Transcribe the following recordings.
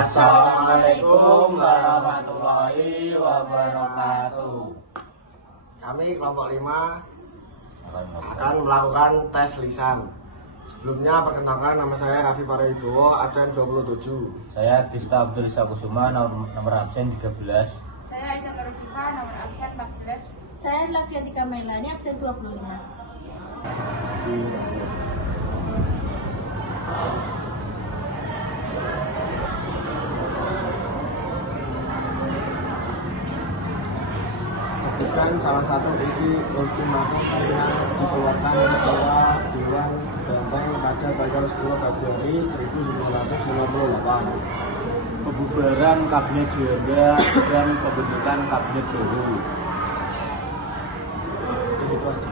Assalamualaikum warahmatullahi wabarakatuh. Kami kelompok 5 akan melakukan tes lisan. Sebelumnya perkenalkan, nama saya Raffi Faraibowo, absen 27. Saya Dista Abdulisa Kusuma, nomor absen 13. Saya Aisyah Karusifa, nomor absen 14. Saya Lafiatika Mailani, absen 25. Sebutkan salah satu isi ultimatum yang dikeluarkan Ketua Dewan Benteng pada tanggal 10 Februari 1958. Pembubaran Kabinet Juanda dan pembentukan Kabinet baru. Itu aja.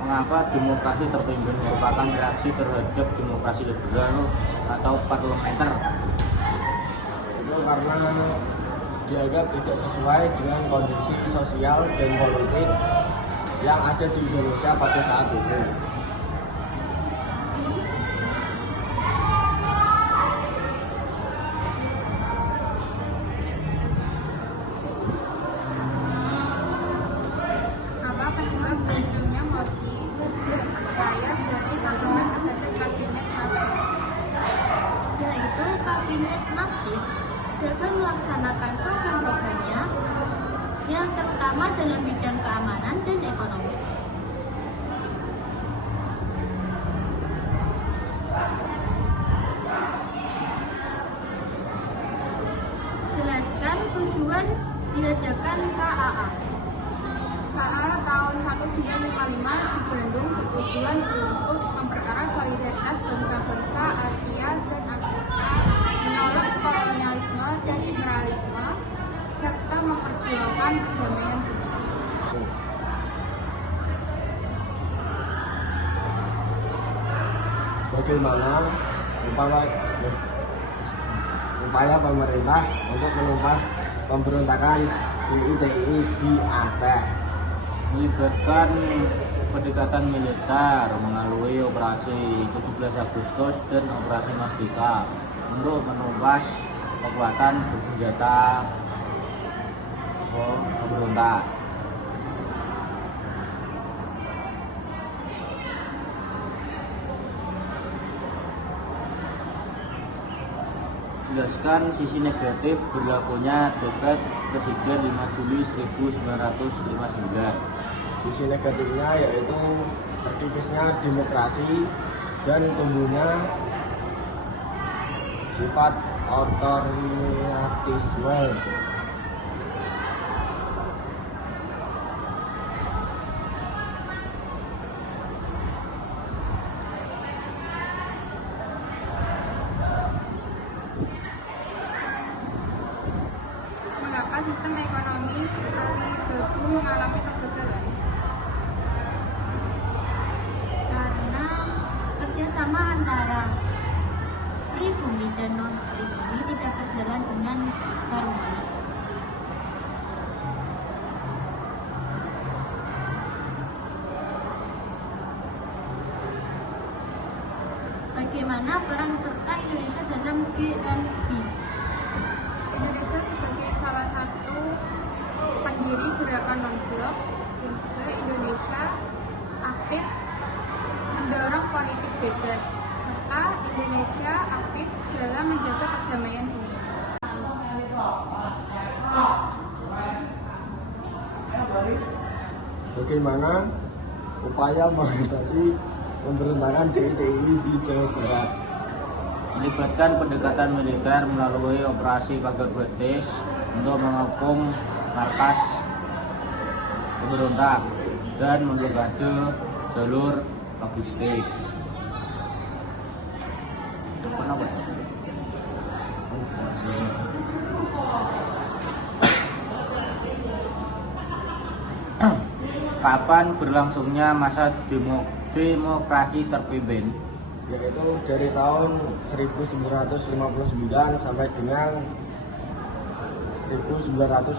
Mengapa demokrasi terpimpin merupakan reaksi terhadap demokrasi liberal atau parlementer? Itu karena dianggap tidak sesuai dengan kondisi sosial dan politik yang ada di Indonesia pada saat itu. Apa penyebab munculnya mosi tidak percaya dari dukungan terhadap kabinet masif? Yaitu Kabinet Masif dapat melaksanakan program-programnya yang terutama dalam bidang keamanan dan ekonomi. Jelaskan tujuan diadakan KAA. KA tahun 1955 di Bandung bertujuan untuk mempererat solidaritas bangsa-bangsa Asia dan Afrika, menolak kolonialisme dan imperialisme, serta memperjuangkan perdamaian dunia. Bagaimana upaya pemerintah untuk menumpas pemberontakan ITI di Aceh? Melibatkan pendekatan militer melalui operasi 17 Agustus dan operasi Merdeka untuk menumpas kekuatan bersenjata pemberontak. Jelaskan sisi negatif berlakunya dekret Presiden 5 Juli 1959. Sisi negatifnya yaitu terkipisnya demokrasi dan tumbuhnya sifat otoritarisme. Mengapa sistem ekonomi Aribabu mengalami kegagalan? Karena kerjasama antara pribumi dan non pribumi tidak berjalan dengan harmonis. Bagaimana peran serta Indonesia dalam GNB? Indonesia sebagai salah satu pendiri gerakan non-blok dan juga Indonesia aktif mendorong politik bebas serta Indonesia aktif dalam menjaga perdamaian dunia. Bagaimana upaya mengatasi pemberontakan DITI di Jawa Barat? Melibatkan pendekatan militer melalui operasi Pagar Betis untuk mengepung markas pemberontak dan memblokade jalur logistik. Kenapa? Kapan berlangsungnya masa demokrasi terpimpin? Yaitu dari tahun 1959 sampai dengan 1966.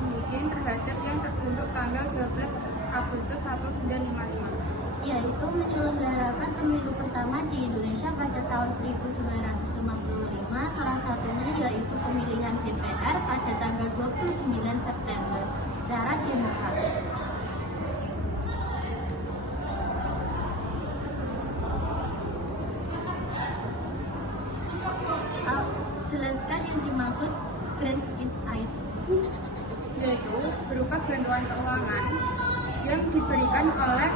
Samudin terhadap yang terbentuk tanggal 12 Agustus 1955. Yaitu menyelenggarakan pemilu pertama di Indonesia pada tahun 1955, salah satunya yaitu pemilihan DPR pada tanggal 29 September secara demokratis. Jelaskan yang dimaksud Grants is Aid. Yaitu berupa bantuan keuangan yang diberikan oleh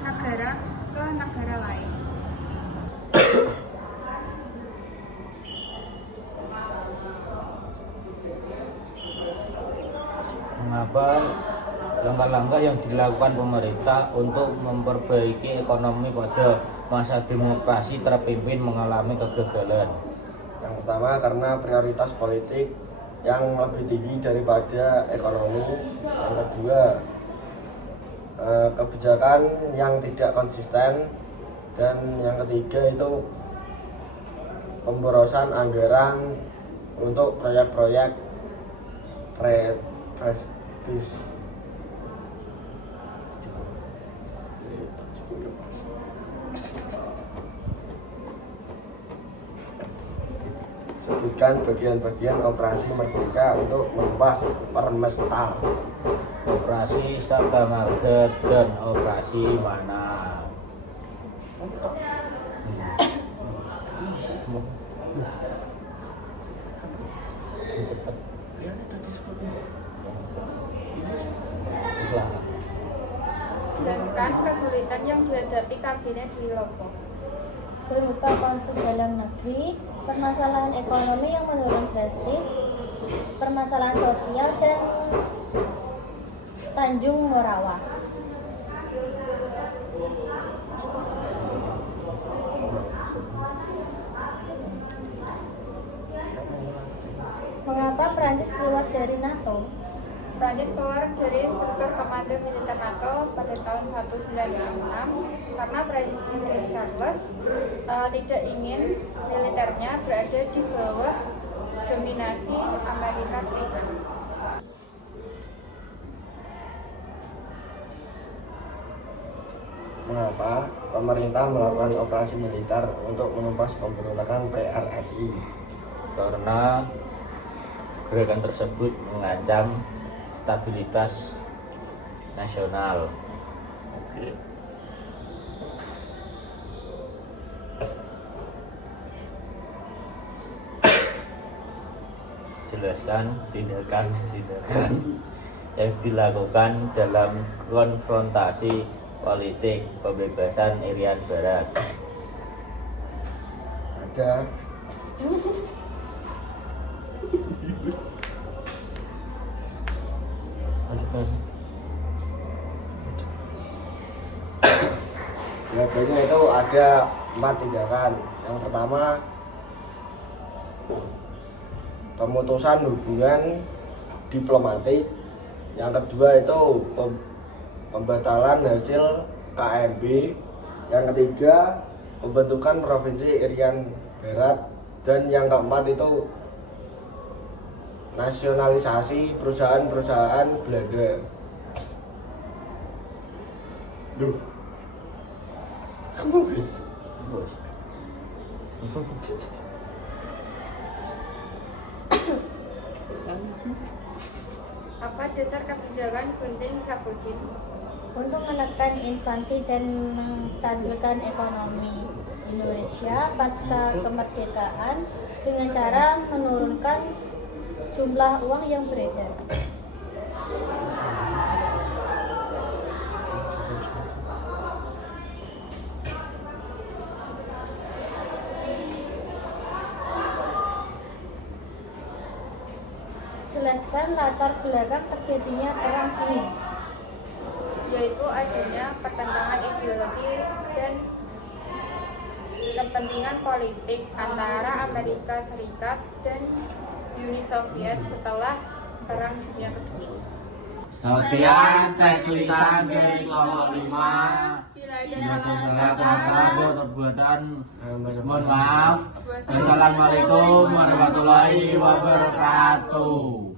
negara ke negara lain. Mengapa langkah-langkah yang dilakukan pemerintah untuk memperbaiki ekonomi pada masa demokrasi terpimpin mengalami kegagalan? Yang pertama karena prioritas politik yang lebih tinggi daripada ekonomi. Yang kedua kebijakan yang tidak konsisten. Dan yang ketiga itu pemborosan anggaran untuk proyek-proyek prestis. Sebutkan bagian-bagian operasi Merdeka untuk menumpas Permesta. Operasi Sabta Marga dan operasi mana? Jelaskan kesulitan yang dihadapi kabinet Wilopo. Berupa konflik dalam negeri, permasalahan ekonomi yang menurun drastis, permasalahan sosial, dan Tanjung Morawa. Mengapa Prancis keluar dari NATO? Prancis keluar dari struktur komando militer NATO pada tahun 1956 karena Presiden Charles tidak ingin militernya berada di bawah dominasi Amerika Serikat. Mengapa pemerintah melakukan operasi militer untuk menumpas pemberontakan PRRI? Karena gerakan tersebut mengancam stabilitas nasional. Jelaskan tindakan-tindakan yang dilakukan dalam konfrontasi politik pembebasan Irian Barat. Ada Jawabannya itu ada 4 tindakan. Yang pertama, pemutusan hubungan diplomatik. Yang kedua itu pembatalan hasil KMB. Yang ketiga, pembentukan provinsi Irian Barat. Dan yang keempat itu nasionalisasi perusahaan-perusahaan Belanda. Duh, kamu guys. Apa dasar kebijakan Gunting Sabudin? Untuk menekan inflasi dan menstabilkan ekonomi Indonesia pasca kemerdekaan dengan cara menurunkan jumlah uang yang beredar. Jelaskan latar belakang terjadinya Perang Dingin. Yaitu adanya pertentangan ideologi dan kepentingan politik antara Amerika Serikat dan Uni Soviet setelah Perang Dunia Kedua. Sekian tes lisan dari kelompok 5. Salah kata perbuatan, mohon maaf. Wassalamualaikum warahmatullahi wabarakatuh.